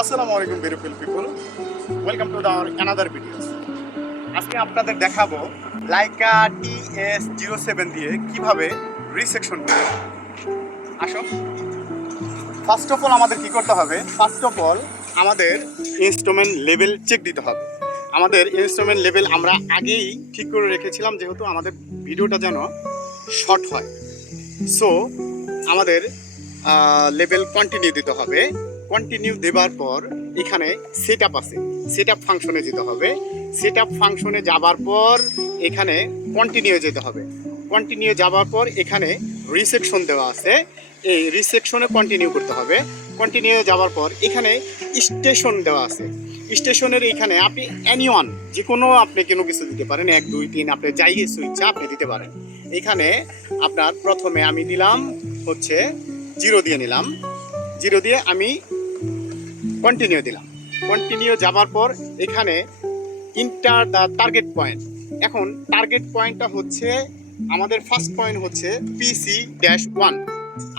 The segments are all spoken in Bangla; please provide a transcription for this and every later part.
আসসালামু আলাইকুম beautiful people, welcome to our another videos. আজকে আপনাদের দেখাবো লাইকা TS07 দিয়ে কিভাবে রিসেকশন করবে। আসো, ফার্স্ট অফ অল আমাদের কি করতে হবে? ফার্স্ট অফ অল আমাদের ইনস্ট্রুমেন্ট লেভেল চেক দিতে হবে। আমাদের ইনস্ট্রুমেন্ট লেভেল আমরা আগেই ঠিক করে রেখেছিলাম, যেহেতু আমাদের ভিডিওটা যেন শর্ট হয়। সো আমাদের লেভেল কন্টিনিউ দিতে হবে। কন্টিনিউ দেওয়ার পর এখানে সেট আপ আছে, সেট আপ ফাংশনে যেতে হবে। সেট আপ ফাংশনে যাবার পর এখানে কন্টিনিউ যেতে হবে। কন্টিনিউ যাওয়ার পর এখানে রিসেকশন দেওয়া আছে, এই রিসেকশনে কন্টিনিউ করতে হবে। কন্টিনিউ যাওয়ার পর এখানে স্টেশন দেওয়া আছে। স্টেশনের এখানে আপনি অ্যানিওয়ান যে কোনো আপনি কোনো কিছু দিতে পারেন, 1 2 3 আপনি যাই কিছু ইচ্ছা আপনি দিতে পারেন। এখানে আপনার প্রথমে আমি দিলাম হচ্ছে 0 দিয়ে নিলাম, 0 দিয়ে আমি কন্টিনিউ দিলাম। কন্টিনিউ যাবার পর এখানে ইন্টার দ্য টার্গেট পয়েন্ট। এখন টার্গেট পয়েন্টটা হচ্ছে আমাদের ফার্স্ট পয়েন্ট হচ্ছে PC-1।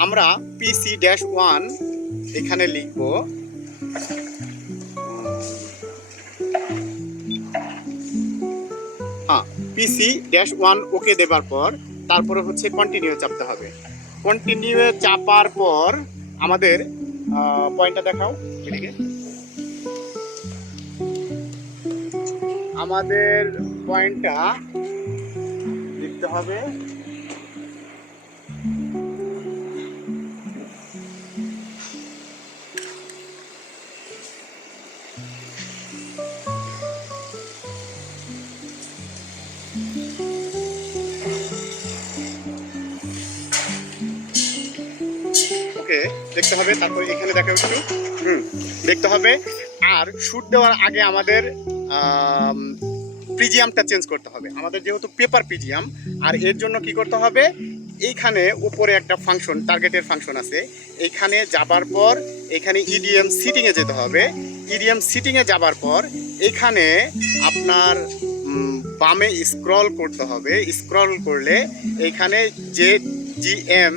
আমরা PC-1 এখানে লিখব। হ্যাঁ, PC-1 ওকে দেবার পর তারপরে হচ্ছে কন্টিনিউ চাপতে হবে। কন্টিনিউ চাপার পর আমাদের পয়েন্টটা দেখাও এদিকে। আমাদের পয়েন্টটা লিখতে হবে ওকে দেখতে হবে। তারপরে এখানে দেখা একটু দেখতে হবে। আর শুট দেওয়ার আগে আমাদের প্রিজিয়ামটা চেঞ্জ করতে হবে। আমাদের যেহেতু পেপার প্রিজিয়াম, আর এর জন্য কি করতে হবে? এইখানে উপরে একটা ফাংশন, টার্গেটের ফাংশন আছে। এইখানে যাবার পর এখানে ইডিএম সিটিংয়ে যেতে হবে। ইডিএম সিটিংয়ে যাবার পর এখানে আপনার বামে স্ক্রল করতে হবে। স্ক্রল করলে এইখানে যে GM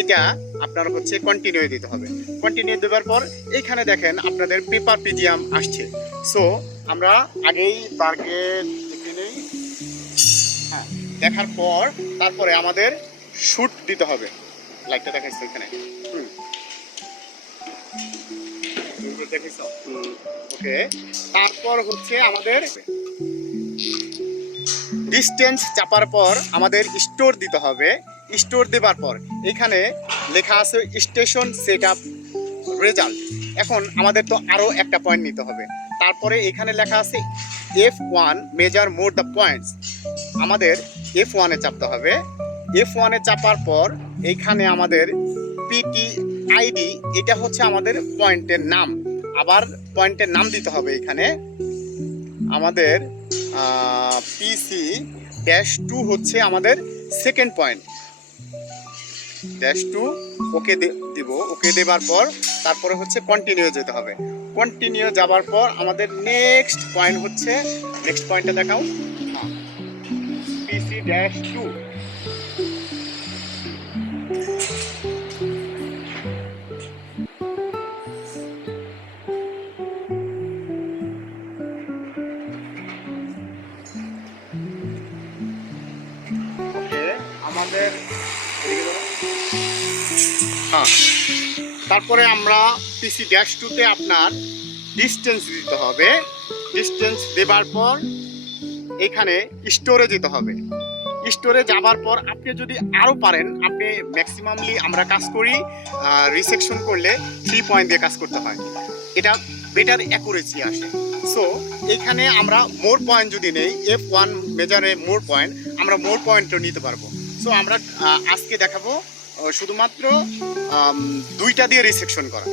এটা আপনার হচ্ছে কন্টিনিউ দিতে হবে। কন্টিনিউ দেওয়ার পর এইখানে দেখেন আপনাদের পেপার পিজিএম আসছে। সো আমরা আগেই টার্গেট দেখে নেই। হ্যাঁ, দেখার পর তারপরে আমাদের শুট দিতে হবে। লাইটটা দেখাইছো এখানে, দেখাইছো ওকে। তারপর হচ্ছে আমাদের ডিস্টেন্স চাপার পর আমাদের স্টোর দিতে হবে। স্টোর দেবার পর এখানে লেখা আছে স্টেশন সেট আপ রেজাল্ট। এখন আমাদের তো আরও একটা পয়েন্ট নিতে হবে। তারপরে এখানে লেখা আছে F1 measure more the points. আমাদের F1-এ চাপতে হবে। F1-এ চাপার পর এইখানে আমাদের PTID, এটা হচ্ছে আমাদের পয়েন্টের নাম। আবার পয়েন্টের নাম দিতে হবে। এখানে আমাদের PC-2 হচ্ছে আমাদের সেকেন্ড পয়েন্ট। -2 ওকে দিব। ওকে দেবার পর তারপরে হচ্ছে কন্টিনিউ যেতে হবে। কন্টিনিউ যাবার পর আমাদের নেক্সট পয়েন্ট হচ্ছে, নেক্সট পয়েন্টটা দেখাও। PC-2 ওকে আমাদের হ্যাঁ। তারপরে আমরা PC-2-তে আপনার ডিস্টেন্স দিতে হবে। ডিস্টেন্স দেবার পর এখানে স্টোরে যেতে হবে। স্টোরে যাবার পর আপনি যদি আরও পারেন, আপনি ম্যাক্সিমামলি আমরা কাজ করি রিসেকশন করলে 3 পয়েন্ট দিয়ে কাজ করতে হয়, এটা বেটার অ্যাকুরেসি আসে। সো এখানে আমরা মোর পয়েন্ট যদি নেই, F1 মেজারে মোর পয়েন্ট, আমরা মোর পয়েন্টও নিতে পারবো। সো আমরা আজকে দেখাবো শুধুমাত্র 2টা দিয়ে রিসেকশন করা,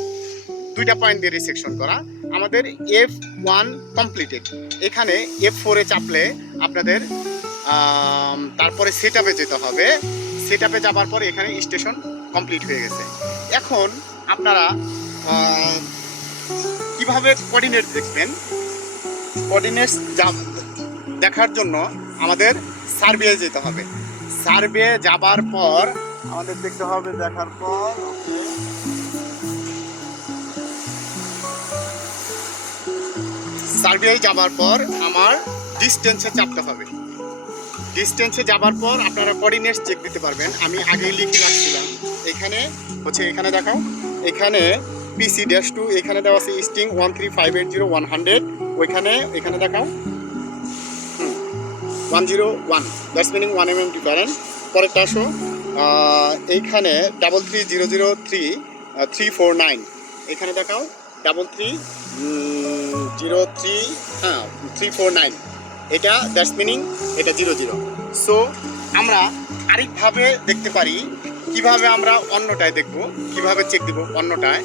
2টা পয়েন্ট দিয়ে রিসেকশন করা। আমাদের F1 কমপ্লিটেড। এখানে F4-এ চাপলে আপনাদের তারপরে সেট আপে যেতে হবে। সেট আপে যাবার পর এখানে স্টেশন কমপ্লিট হয়ে গেছে। এখন আপনারা কিভাবে কোঅর্ডিনেট দেখবেন? কোঅর্ডিনেটস দেখার জন্য আমাদের সার্ভে যেতে হবে। সার্ভে যাবার পর আমাদের দেখতে হবে, দেখার পর সার্ভেয় যাবার পর আমার ডিস্টেন্সে চাপতে হবে। ডিস্টেন্সে যাবার পর আপনারা কোঅর্ডিনেটস চেক দিতে পারবেন। আমি আগেই লিখে রাখছিলাম, এখানে হচ্ছে, এখানে দেখাও, এখানে PC-2 এখানে দেওয়া আছে স্টিং 13580-100, এখানে দেখাও 101, দ্যাটস মিনিং 1 mm ডিফারেন্ট। পরেরটা আসো, এইখানে 33003 এখানে দেখাও 33003, হ্যাঁ 349, এটা দ্যাটস মিনিং এটা 00। সো আমরা আরেকভাবে দেখতে পারি, কিভাবে আমরা অন্যটায় দেখব, কিভাবে চেক দেব অন্যটায়।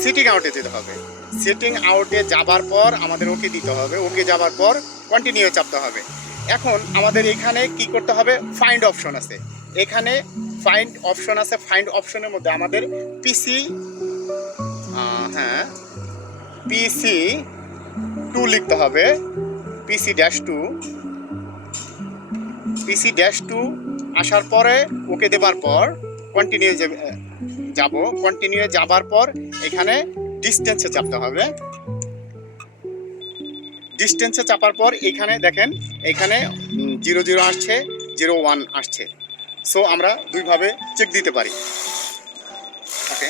সিটিং আউটে যেতে হবে। সিটিং আউটে যাবার পর আমাদের ওকে দিতে হবে, ওকে যাবার পর কন্টিনিউ চাপতে হবে। এখন আমাদের এখানে কি করতে হবে, ফাইন্ড অপশন আছে, এখানে ফাইন্ড অপশন আছে। ফাইন্ড অপশনের মধ্যে আমাদের PC-2 লিখতে হবে। PC-2 আসার পরে ওকে দেবার পর কন্টিনিউ যাব। কন্টিনিউ যাবার পর এখানে ডিস্টেন্সে চাপতে হবে। ডিস্টেন্সে চাপার পর এখানে দেখেন, এখানে 00 আসছে, 01 আসছে। সো আমরা দুইভাবে চেক দিতে পারি। ওকে,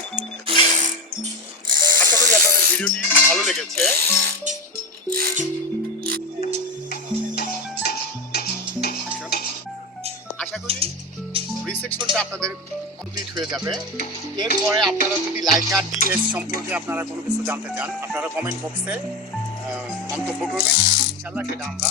আশা করি আপনাদের ভিডিওটি ভালো লেগেছে। আশা করি রিসেকশনটা আপনাদের কমপ্লিট হয়ে যাবে। এরপরে আপনারা যদি লাইকা টিএস সম্পর্কে আপনারা কোনো কিছু জানতে চান, আপনারা কমেন্ট বক্সে মন্তব্য করবেন, ইনশাআল্লাহ সেটা আমরা